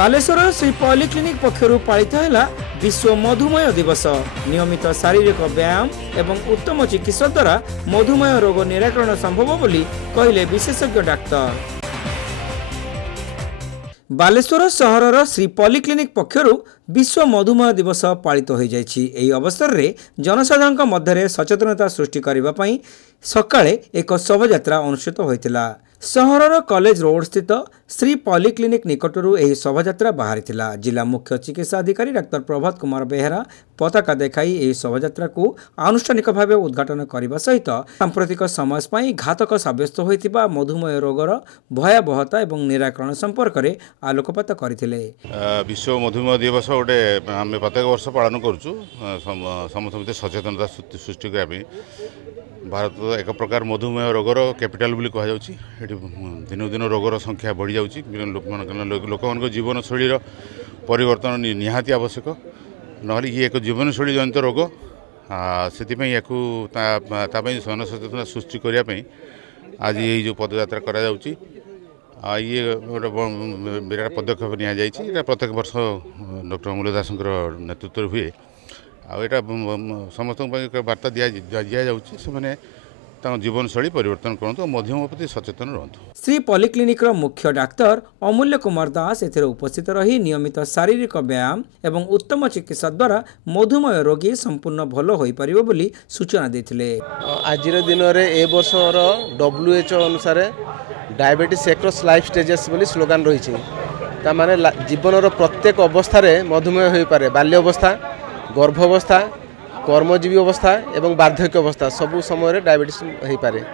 Baleshwar Shri polyclinic पक्षरु पालित है विश्व मधुमेह दिवस। नियमित शारीरिक व्यायाम एवं उत्तम चिकित्सा द्वारा मधुमेह रोग निराकरण संभव बोली कहले विशेषज्ञ डाक्तर। बालेश्वर सहरर श्री पॉलिक्लिनिक पक्षरु विश्व मधुमेह दिवस पालित हो जाइछि। एही अवसर रे जनसाधारण मध्य सचेतनता सृष्टि करने पई सकाळे एक शोभायात्रा अनुष्ठित होइतिला। सहरर कॉलेज रोड स्थित श्री पॉलिक्लिनिक निकटरू एही शोभायात्रा बाहरी थिला। जिला मुख्य चिकित्सा अधिकारी डाक्टर प्रभात कुमार बेहेरा पताका देखाई एही शोभायात्रा को आनुष्ठानिक भाव उद्घाटन करने सहित सांप्रतिक समाज पई घातक साब्यस्त होइतिबा मधुमेह रोगर भयावहता एवं निराकरण संपर्क में आलोकपात करथिले। विश्व मधुमेह दिवस गोटे आम प्रत्येक वर्ष पालन करूँ समस्त सचेतनता सृष्टि करने। भारत एक प्रकार मधुमेह रोगर कैपिटल बोली कह जाउछि। दिन दिन रोगर संख्या बढ़ी जाउछि। लोक जीवनशैली परिवर्तन निहाती आवश्यक नहले ये एक जीवनशैली जनित रोग से जनसचेतना सृष्टि करने आज ये जो पदयात्रा करा जाउछि ये गोटे विराट पदक्षेप नि जाइछि। प्रत्येक वर्ष डॉक्टर अमूल्य दास नेतृत्व हुए आटा समस्त वार्ता दि जाउछि से जीवनशैली परिवर्तन करंतु मध्यम प्रति सचेतन रहंतु। श्री पॉलिक्लिनिक मुख्य डाक्तर अमूल्य कुमार दास एथिरे उपस्थित रही नियमित शारीरिक व्यायाम एवं उत्तम चिकित्सा द्वारा मधुमेह रोगी संपूर्ण भल होई परिबो बोली सूचना देथिले। आजिर दिन रे ए वर्षर WHO अनुसार डायबिटीज एक्रॉस लाइफ स्टेजेस बोली स्लोगान रही ता माने जीवन प्रत्येक अवस्था रे मधुमेह होई पारे। बाल्य अवस्था, गर्भावस्था, कर्मजीवी अवस्था एवं वार्धक्य अवस्था सबु समय डायबिटीज हो पारे।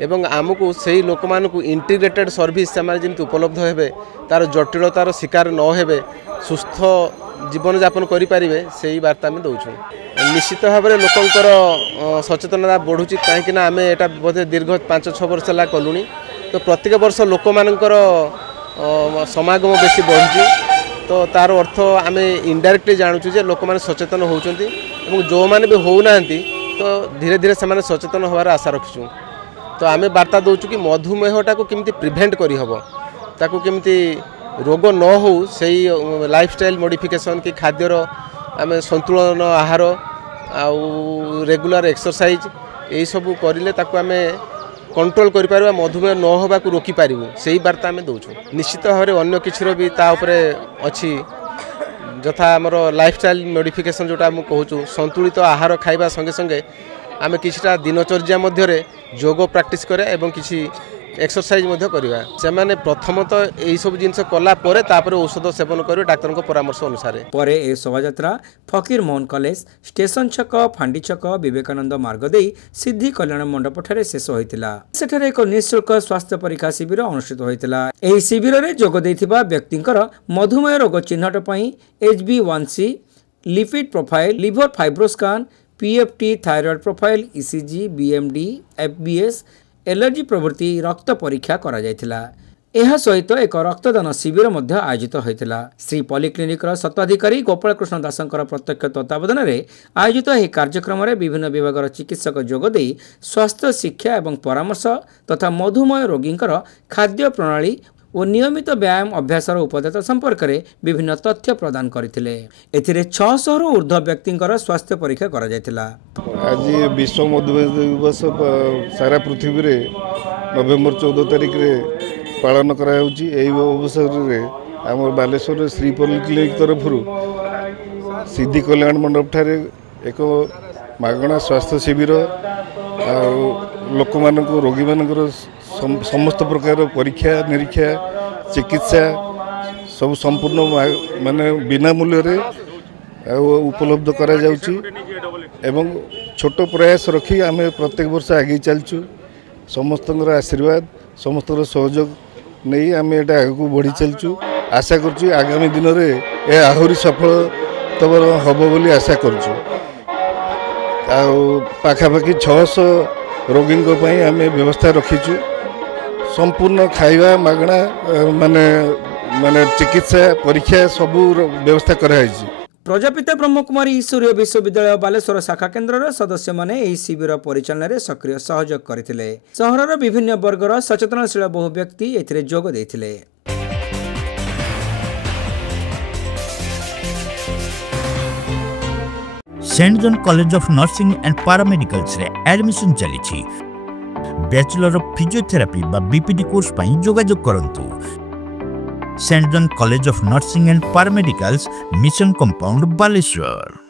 एवं आमको से लोक मानू इंटीग्रेटेड सर्विस जमी उपलब्ध हे तार जटिलतार शिकार न हे सुस्थ जीवन यापन करें से वार्ता आम दौचु। निश्चित भाव में लोकंर सचेतनता बढ़ुची कहीं आम एटा बोधे दीर्घ 5-6 वर्ष है कलुनी। तो प्रत्येक वर्ष लोक मानकर समागम बेसी बढ़ुची। तो तार अर्थ आम इनडायरेक्टली जानूँ जे लोक मैंने सचेतन होती जो मैंने भी होना तो धीरे धीरे से सचेतन होवार आशा रखीचु। तो आम वार्ता दौचु कि मधुमेहटा को केमती प्रिभेंट करहब ताकू केमती रोग न हो से लाइफस्टाइल मॉडिफिकेशन कि खाद्यर आम संतुलन आहार आउ रेगुलर एक्सरसाइज यही सब करें आम कंट्रोल करिपारबा मधुमेह न होबा को रोकी पारिबु से ही वार्ता आम दौचु। निश्चित भाव में अन्य किछिर भी ता उपरे अछि जथा आमर लाइफस्टाइल मॉडिफिकेशन जोटा हम कहूँ संतुलित आहार खाइबा संगे संगे आम किछिटा दिनचर्या मध्य योग प्रैक्टिस करे एवं किछि एक्सरसाइज करवा से माने प्रथमतः यही सब जिनस कला परे तापर औषध सेवन करेंगे डाक्तर परामर्श अनुसार। परे ए शोभायात्रा फकीर मोहन कॉलेज स्टेशन छक फांडी छक विवेकानंद मार्ग दे सिद्धि कल्याण मंडप ठारे शेष होइतिला। सेठारे एक निःशुल्क स्वास्थ्य परीक्षा शिविर अनुष्ठित होइतिला। एही शिविर रे जोग दैथिबा व्यक्तिंकर मधुमेह रोग चिन्हट पई HbA1c lipid profile liver fibroscan PFT thyroid profile ECG BMD FBS allergy प्रभृति रक्त परीक्षा करा जायतिला। एहा सहित एक रक्तदान शिविर मध्य आयोजित होइतिला। श्री पॉलिक्लिनिक सत्ताधिकारी गोपाल कृष्ण दासंकर प्रत्यक्ष तत्वावधान में आयोजित यह कार्यक्रम में विभिन्न विभाग चिकित्सक जोगदे स्वास्थ्य शिक्षा एवं परामर्श तथा मधुमेह रोगींकर खाद्य प्रणाली और नियमित व्यायाम अभ्यासर उपदेश संपर्क में विभिन्न तथ्य प्रदान करथिले। एथिरे 600 रु ऊर्ध्व व्यक्तिंकर स्वास्थ्य परीक्षा करा जायतिला। आज विश्व मधुमेह दिवस सारा पृथ्वी रे नवेम्बर 14 तारिख रे पालन करा होउची। एही अवसर रे हमर बालेश्वर श्री पॉलिक्लिनिक तरफ सिद्धि कल्याण मंडप ठारे एक मागणा स्वास्थ्य शिविर लोक मानक रोगी मानकर समस्त प्रकार परीक्षा निरीक्षा चिकित्सा सब संपूर्ण माने बिना मूल्य रे उपलब्ध करा जाउची एवं छोट प्रयास रखी आम प्रत्येक वर्ष आगे चलचु। समस्त आशीर्वाद समस्त सहयोग नहीं आम एटा आगे बढ़ी चलचु। आशा करचु आगामी दिन में यह आहरी सफल हम बोली आशा करचु। पाखापाखि 600 रोगी आम व्यवस्था रखीचु। संपूर्ण खाइबा मागणा माने माने चिकित्सा परीक्षा सबू व्यवस्था कराई। प्रजापिता ब्रह्मकुमारी ईश्वरीय विश्वविद्यालय बालेश्वर शाखा केन्द्र सदस्य माने एही शिविर परिचालन में सक्रिय सहयोग करथिले। सहरर विभिन्न वर्गर सचेतनशील बहु व्यक्ति एथिरे जोग दैथिले। Saint John college of nursing and paramedicals रे एडमिशन चली बैचलर ऑफ फिजियोथेरापी बा बीपीडी कोर्स पई जोगाजोग करंतु saint John college of nursing and paramedicals mission compound Baleshwar.